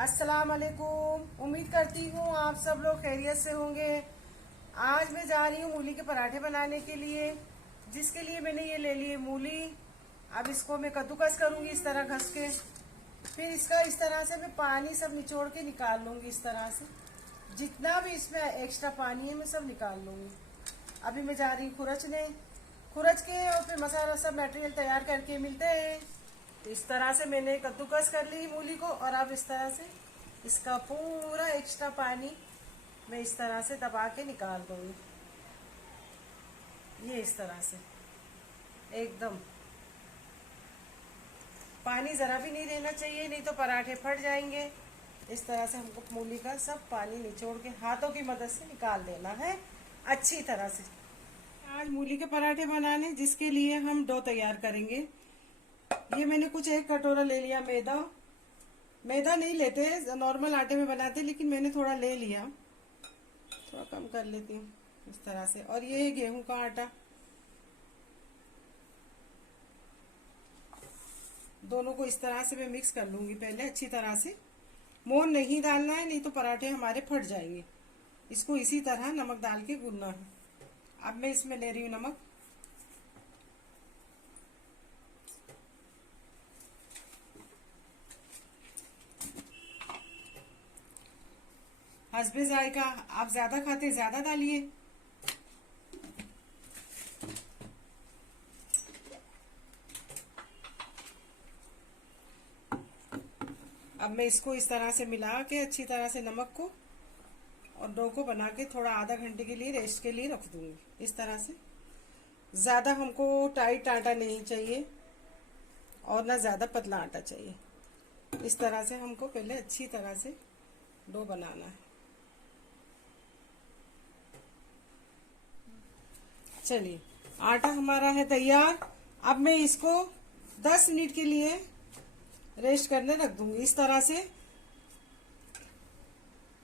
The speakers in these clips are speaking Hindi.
अस्सलाम वालेकुम। उम्मीद करती हूँ आप सब लोग खैरियत से होंगे। आज मैं जा रही हूँ मूली के पराठे बनाने के लिए, जिसके लिए मैंने ये ले लिए मूली। अब इसको मैं कद्दूकस करूँगी इस तरह घस के। फिर इसका इस तरह से मैं पानी सब निचोड़ के निकाल लूँगी। इस तरह से जितना भी इसमें एक्स्ट्रा पानी है मैं सब निकाल लूँगी। अभी मैं जा रही हूँ खुरच के और फिर मसाला सब मटेरियल तैयार करके मिलते हैं। तो इस तरह से मैंने कद्दूकस कर ली मूली को, और अब इस तरह से इसका पूरा एक्स्ट्रा पानी मैं इस तरह से दबा के निकाल दूंगी। ये इस तरह से एकदम पानी ज़रा भी नहीं रहना चाहिए, नहीं तो पराठे फट जाएंगे। इस तरह से हमको मूली का सब पानी निचोड़ के हाथों की मदद से निकाल देना है अच्छी तरह से। आज मूली के पराठे बनाने, जिसके लिए हम डो तैयार करेंगे। ये मैंने कुछ एक कटोरा ले लिया मैदा नहीं लेते, नॉर्मल आटे में बनाते, लेकिन मैंने थोड़ा ले लिया, थोड़ा कम कर लेती हूँ इस तरह से। और ये है गेहूं का आटा। दोनों को इस तरह से मैं मिक्स कर लूंगी पहले अच्छी तरह से। मोहन नहीं डालना है, नहीं तो पराठे हमारे फट जाएंगे। इसको इसी तरह नमक डाल के गूंदना है। अब मैं इसमें ले रही हूँ नमक। हस्बे जायका, आप ज्यादा खाते ज्यादा डालिए। अब मैं इसको इस तरह से मिला के अच्छी तरह से नमक को और डो को बना के थोड़ा आधा घंटे के लिए रेस्ट के लिए रख दूंगी। इस तरह से ज्यादा हमको टाइट आटा नहीं चाहिए और ना ज्यादा पतला आटा चाहिए। इस तरह से हमको पहले अच्छी तरह से डो बनाना है। चलिए, आटा हमारा है तैयार। अब मैं इसको 10 मिनट के लिए रेस्ट करने रख दूंगी। इस तरह से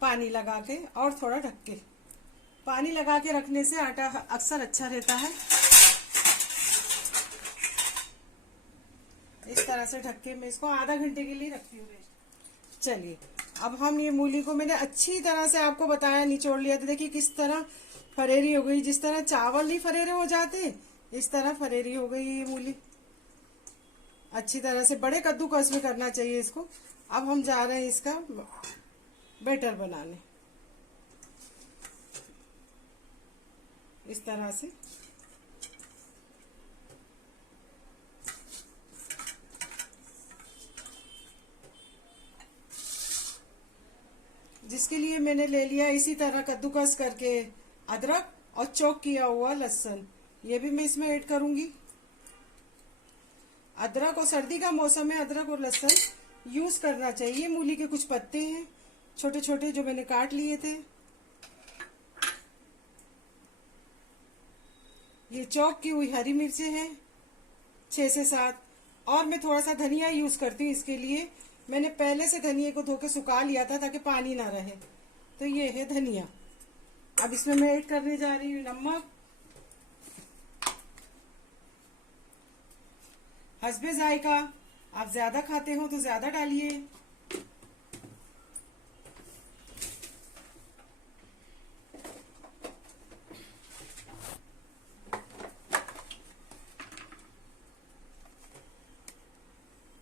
पानी लगा के और थोड़ा ढक के। पानी लगा के रखने से आटा अक्सर अच्छा रहता है। इस तरह से ढक के मैं इसको आधा घंटे के लिए रखती हूँ रेस्ट। चलिए, अब हम ये मूली को मैंने अच्छी तरह से आपको बताया, निचोड़ लिया था। देखिए किस तरह फरेरी हो गई। जिस तरह चावल नहीं फरेरे हो जाते, इस तरह फरेरी हो गई ये मूली। अच्छी तरह से बड़े कद्दूकस में करना चाहिए इसको। अब हम जा रहे हैं इसका बैटर बनाने। इस तरह से जिसके लिए मैंने ले लिया इसी तरह कद्दूकस करके अदरक और चॉप किया हुआ लहसुन। ये भी मैं इसमें ऐड करूंगी। अदरक, और सर्दी का मौसम है, अदरक और लहसुन यूज करना चाहिए। मूली के कुछ पत्ते हैं छोटे छोटे जो मैंने काट लिए थे। ये चॉप की हुई हरी मिर्चें हैं 6 से 7। और मैं थोड़ा सा धनिया यूज करती हूँ इसके लिए। मैंने पहले से धनिया को धो के सुखा लिया था ताकि पानी ना रहे। तो ये है धनिया। अब इसमें मैं ऐड करने जा रही हूँ नमक। हस्बे जायका, आप ज्यादा खाते हो तो ज्यादा डालिए।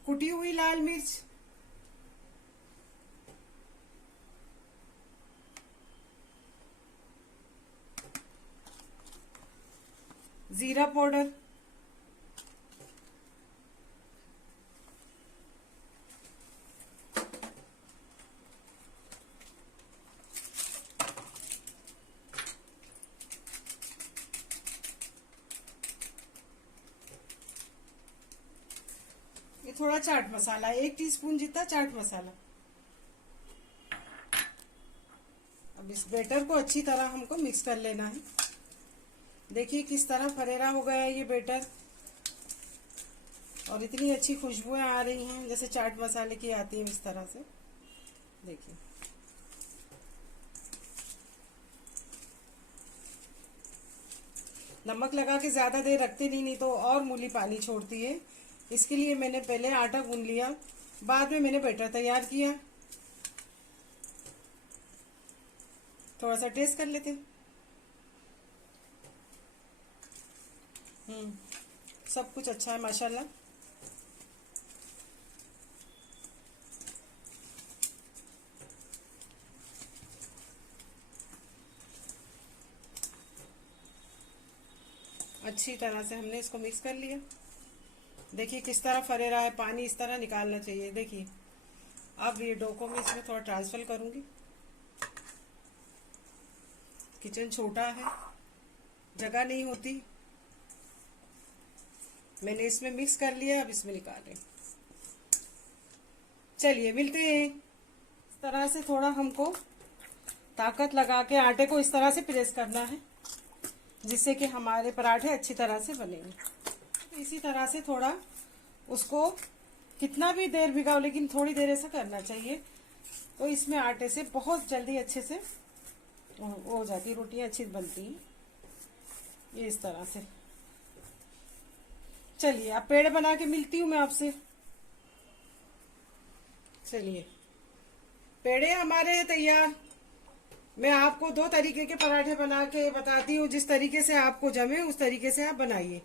कुटी हुई लाल मिर्च, जीरा पाउडर, ये थोड़ा चाट मसाला, 1 टीस्पून जितना चाट मसाला। अब इस बैटर को अच्छी तरह हमको मिक्स कर लेना है। देखिए किस तरह फरेरा हो गया है ये बैटर, और इतनी अच्छी खुशबुएं आ रही हैं जैसे चाट मसाले की आती है। इस तरह से देखिए, नमक लगा के ज्यादा देर रखते नहीं तो और मूली पानी छोड़ती है। इसके लिए मैंने पहले आटा गूंद लिया, बाद में मैंने बैटर तैयार किया। थोड़ा सा टेस्ट कर लेते हैं। सब कुछ अच्छा है माशाल्लाह। अच्छी तरह से हमने इसको मिक्स कर लिया। देखिए किस तरह फरे रहा है, पानी इस तरह निकालना चाहिए। देखिए अब ये डो को मैं इसमें थोड़ा ट्रांसफर करूंगी। किचन छोटा है, जगह नहीं होती, मैंने इसमें मिक्स कर लिया। अब इसमें निकालें। चलिए मिलते हैं। इस तरह से थोड़ा हमको ताकत लगा के आटे को इस तरह से प्रेस करना है, जिससे कि हमारे पराठे अच्छी तरह से बनेंगे। इसी तरह से थोड़ा उसको कितना भी देर भिगाओ, लेकिन थोड़ी देर ऐसा करना चाहिए, तो इसमें आटे से बहुत जल्दी अच्छे से हो जाती है, रोटियां अच्छी बनती हैं। ये इस तरह से। चलिए अब पेड़ बना के मिलती हूँ मैं आपसे। चलिए पेड़े हमारे तैयार। मैं आपको 2 तरीके के पराठे बना के बताती हूँ, जिस तरीके से आपको जमे उस तरीके से आप बनाइए।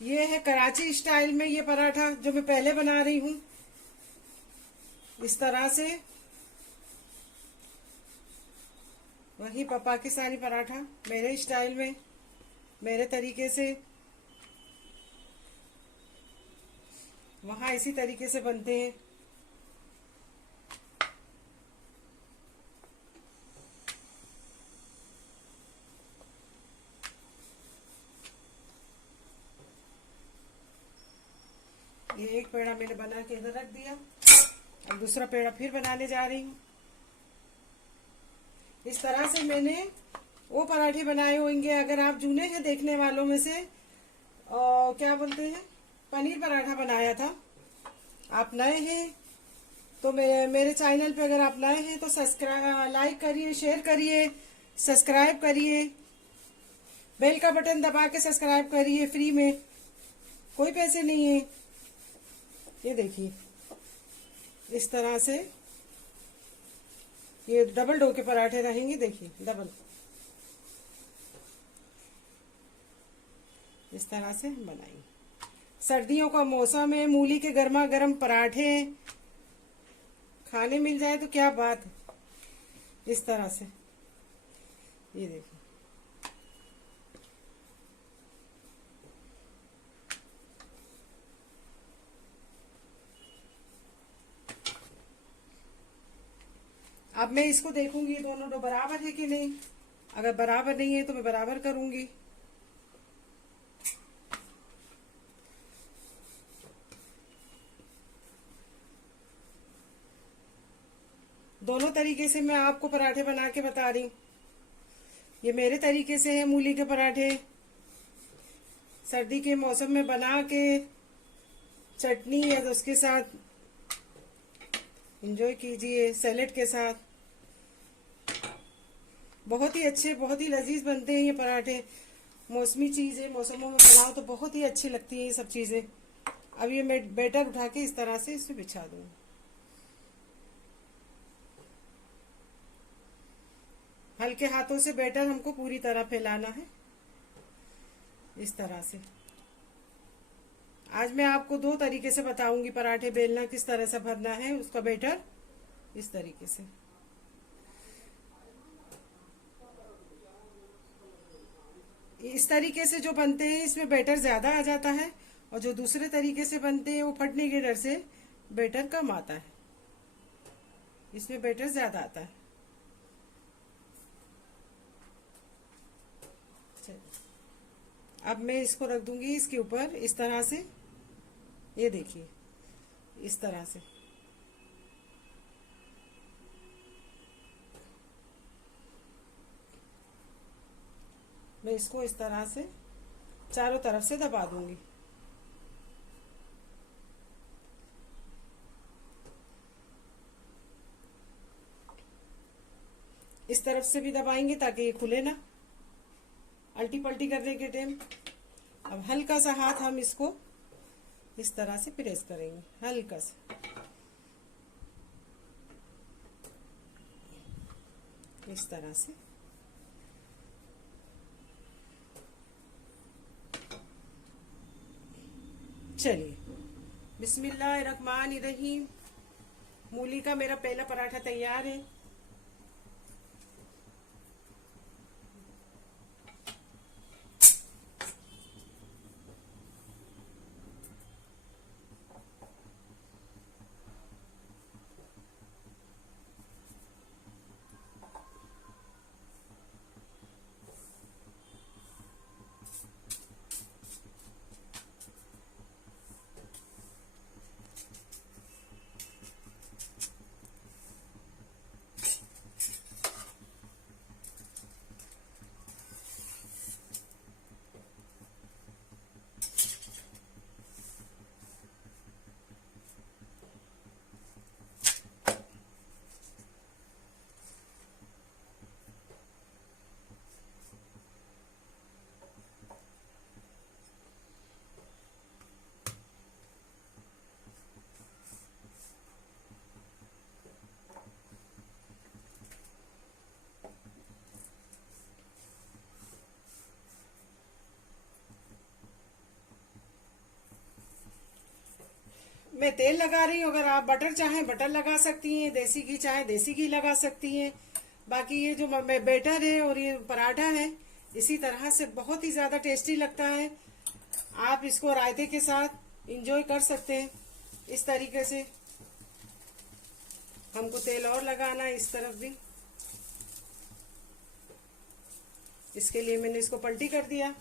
ये है कराची स्टाइल में ये पराठा जो मैं पहले बना रही हूँ, इस तरह से। वही पाकिस्तानी पराठा मेरे स्टाइल में, मेरे तरीके से। वहां इसी तरीके से बनते हैं। ये एक पेड़ा मैंने बना के इधर रख दिया। अब दूसरा पेड़ा फिर बनाने जा रही हूँ। इस तरह से मैंने वो पराठे बनाए होंगे। अगर आप जूने हैं देखने वालों में से, क्या बोलते हैं, पनीर पराठा बनाया था। आप नए हैं तो मेरे चैनल पे अगर आप नए हैं तो सब्सक्राइब, लाइक करिए, शेयर करिए, सब्सक्राइब करिए, बेल का बटन दबा के सब्सक्राइब करिए, फ्री में, कोई पैसे नहीं है। ये देखिए इस तरह से ये डबल डो के पराठे रहेंगे। देखिए डबल, इस तरह से हम बनाएंगे। सर्दियों का मौसम है, मूली के गर्मा गर्म पराठे खाने मिल जाए तो क्या बात है। इस तरह से ये देखिए। अब मैं इसको देखूंगी दोनों डो बराबर है कि नहीं। अगर बराबर नहीं है तो मैं बराबर करूंगी। दोनों तरीके से मैं आपको पराठे बना के बता रही हूँ। ये मेरे तरीके से है मूली के पराठे, सर्दी के मौसम में बना के चटनी या तो उसके साथ एंजॉय कीजिए, सैलेड के साथ। बहुत ही अच्छे, बहुत ही लजीज बनते हैं ये पराठे। मौसमी चीज है, मौसमों में बनाओ तो बहुत ही अच्छी लगती है ये सब चीजें। अब ये मैं बैटर उठा के इस तरह से इसमें बिछा दूंगी। हल्के हाथों से बैटर हमको पूरी तरह फैलाना है, इस तरह से। आज मैं आपको 2 तरीके से बताऊंगी पराठे बेलना किस तरह से भरना है, उसका बैटर इस तरीके से। इस तरीके से जो बनते हैं इसमें बैटर ज्यादा आ जाता है, और जो दूसरे तरीके से बनते हैं वो फटने के डर से बैटर कम आता है, इसमें बैटर ज्यादा आता है। अब मैं इसको रख दूंगी इसके ऊपर इस तरह से। ये देखिए इस तरह से। मैं इसको इस तरह से चारों तरफ से दबा दूंगी। इस तरफ से भी दबाएंगे ताकि ये खुले ना अल्टी पल्टी करने के टाइम। अब हल्का सा हाथ हम इसको इस तरह से प्रेस करेंगे, हल्का सा, इस तरह से। चलिए, बिस्मिल्लाहिर्रहमानिर्रहीम। मूली का मेरा पहला पराठा तैयार है। मैं तेल लगा रही हूँ, अगर आप बटर चाहें बटर लगा सकती हैं, देसी घी चाहें देसी घी लगा सकती हैं। बाकी ये जो बेटर है और ये पराठा है, इसी तरह से बहुत ही ज्यादा टेस्टी लगता है। आप इसको रायते के साथ इंजॉय कर सकते हैं। इस तरीके से हमको तेल और लगाना है इस तरफ भी। इसके लिए मैंने इसको पलटी कर दिया।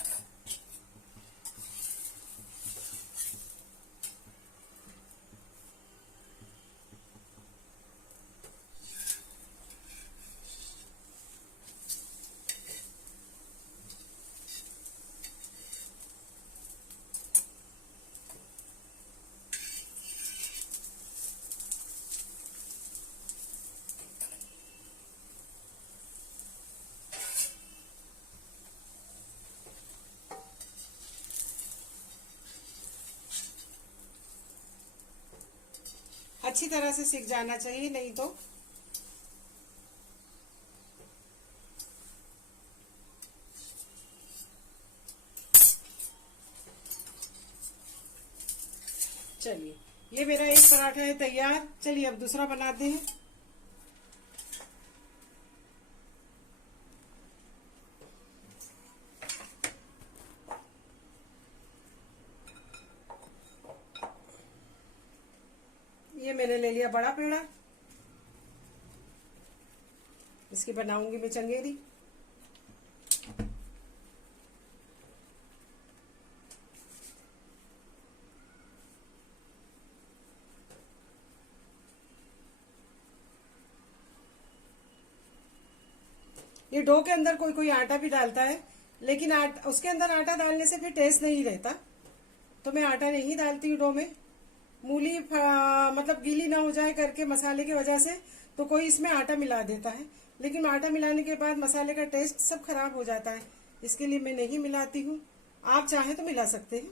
अच्छी तरह से सिक जाना चाहिए, नहीं तो चलिए, ये मेरा एक पराठा है तैयार। चलिए अब दूसरा बनाते हैं। ये मैंने ले लिया बड़ा पेड़ा, इसकी बनाऊंगी मैं चंगेरी। ये डो के अंदर कोई कोई आटा भी डालता है, लेकिन उसके अंदर आटा डालने से फिर टेस्ट नहीं रहता, तो मैं आटा नहीं डालती हूँ डो में। मूली मतलब गीली ना हो जाए करके मसाले की वजह से तो कोई इसमें आटा मिला देता है, लेकिन आटा मिलाने के बाद मसाले का टेस्ट सब खराब हो जाता है। इसके लिए मैं नहीं मिलाती हूँ। आप चाहें तो मिला सकते हैं।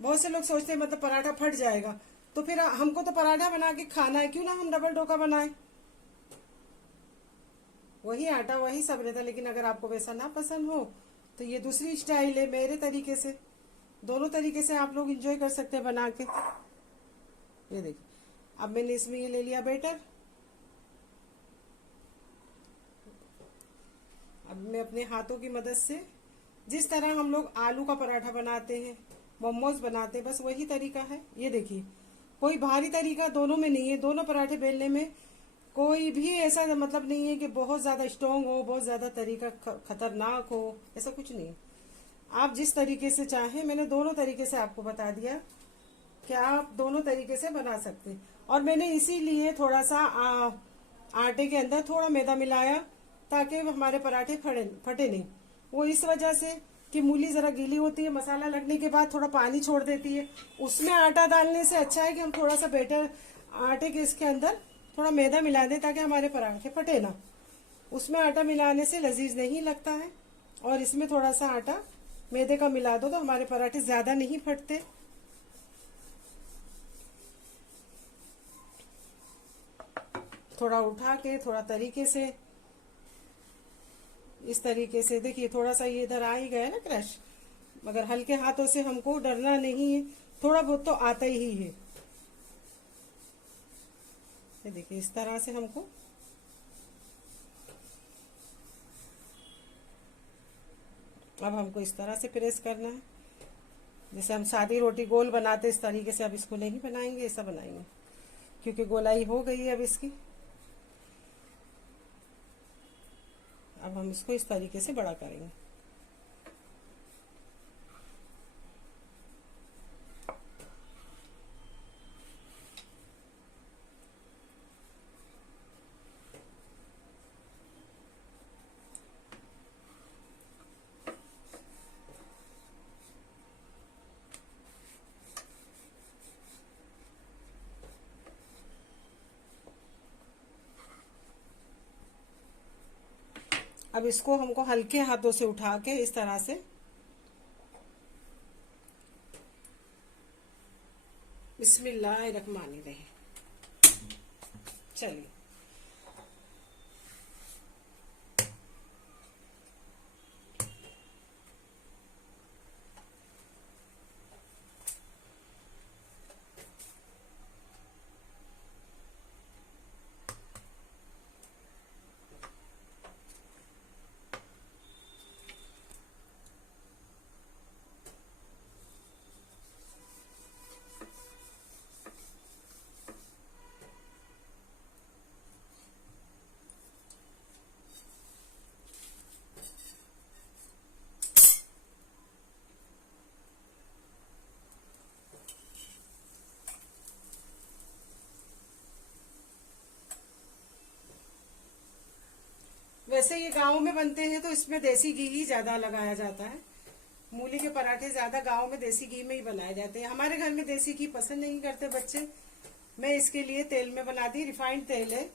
बहुत से लोग सोचते हैं मतलब पराठा फट जाएगा, तो फिर हमको तो पराठा बना के खाना है, क्यों ना हम डबल डोका बनाएं। वही आटा वही सब रहता, लेकिन अगर आपको वैसा ना पसंद हो तो ये दूसरी स्टाइल है मेरे तरीके से। दोनों तरीके से आप लोग एंजॉय कर सकते हैं बना के। ये देखिए, अब मैंने इसमें ये ले लिया बैटर। अब मैं अपने हाथों की मदद से, जिस तरह हम लोग आलू का पराठा बनाते हैं, मोमोज बनाते हैं, बस वही तरीका है। ये देखिए, कोई भारी तरीका दोनों में नहीं है। दोनों पराठे बेलने में कोई भी ऐसा मतलब नहीं है कि बहुत ज्यादा स्ट्रॉन्ग हो, बहुत ज्यादा तरीका खतरनाक हो, ऐसा कुछ नहीं है। आप जिस तरीके से चाहें, मैंने दोनों तरीके से आपको बता दिया कि आप दोनों तरीके से बना सकते हैं। और मैंने इसीलिए थोड़ा सा आटे के अंदर थोड़ा मैदा मिलाया ताकि हमारे पराठे फटे नहीं। वो इस वजह से कि मूली जरा गीली होती है, मसाला लगने के बाद थोड़ा पानी छोड़ देती है। उसमें आटा डालने से अच्छा है कि हम थोड़ा सा बेटर आटे के इसके अंदर थोड़ा मैदा मिला दें ताकि हमारे पराठे फटे ना। उसमें आटा मिलाने से लजीज नहीं लगता है, और इसमें थोड़ा सा आटा मैदे का मिला दो तो हमारे पराठे ज्यादा नहीं फटते। थोड़ा उठा के थोड़ा तरीके से, इस तरीके से देखिए, थोड़ा सा ये इधर आ ही गया ना क्रश, मगर हल्के हाथों से हमको डरना नहीं है, थोड़ा बहुत तो आता ही है। ये देखिए इस तरह से हमको अब हमको इस तरह से प्रेस करना है, जैसे हम सादी रोटी गोल बनाते इस तरीके से अब इसको नहीं बनाएंगे, ऐसा बनाएंगे क्योंकि गोलाई हो गई है अब इसकी। अब हम इसको इस तरीके से बड़ा करेंगे। अब इसको हमको हल्के हाथों से उठा के इस तरह से बिस्मिल्लाहिर्रहमानिर्रहीम, चलिए वैसे ये गांव में बनते हैं तो इसमें देसी घी ही ज्यादा लगाया जाता है। मूली के पराठे ज्यादा गांव में देसी घी में ही बनाए जाते हैं। हमारे घर में देसी घी पसंद नहीं करते बच्चे, मैं इसके लिए तेल में बनाती, रिफाइंड तेल है।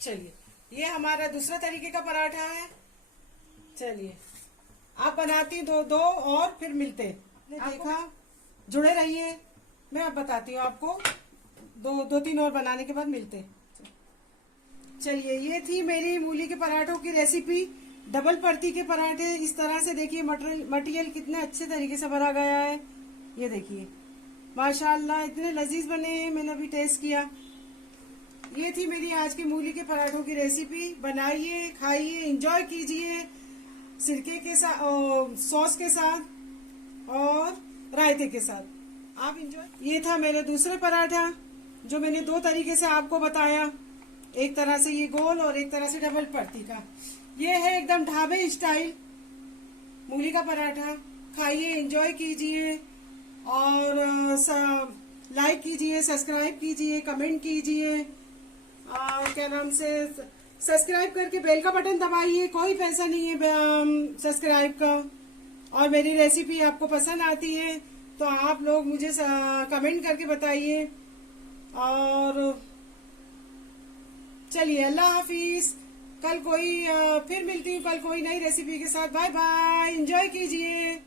चलिए ये हमारा दूसरा तरीके का पराठा है। चलिए आप बनाती दो दो और फिर मिलते हैं। देखा, जुड़े रहिए, मैं अब बताती हूँ आपको। दो तीन और बनाने के बाद मिलते हैं। चलिए ये थी मेरी मूली के पराठों की रेसिपी। डबल परती के पराठे इस तरह से देखिए, मटेरियल कितने अच्छे तरीके से भरा गया है। ये देखिए माशाल्लाह इतने लजीज बने हैं, मैंने अभी टेस्ट किया। ये थी मेरी आज की मूली के पराठों की रेसिपी। बनाइए, खाइए, एंजॉय कीजिए सिरके के साथ, सॉस के साथ और रायते के साथ। आप एंजॉय। ये था मेरा दूसरा पराठा जो मैंने दो तरीके से आपको बताया, एक तरह से ये गोल और एक तरह से डबल पत्ती का। ये है एकदम ढाबे स्टाइल मूली का पराठा। खाइए, एंजॉय कीजिए और लाइक कीजिए, सब्सक्राइब कीजिए, कमेंट कीजिए और क्या नाम से सब्सक्राइब करके बेल का बटन दबाइए। कोई पैसा नहीं है सब्सक्राइब का। और मेरी रेसिपी आपको पसंद आती है तो आप लोग मुझे कमेंट करके बताइए। और चलिए, अल्लाह हाफिज। कल कोई फिर मिलती हूँ, कल कोई नई रेसिपी के साथ। बाय बाय, एंजॉय कीजिए।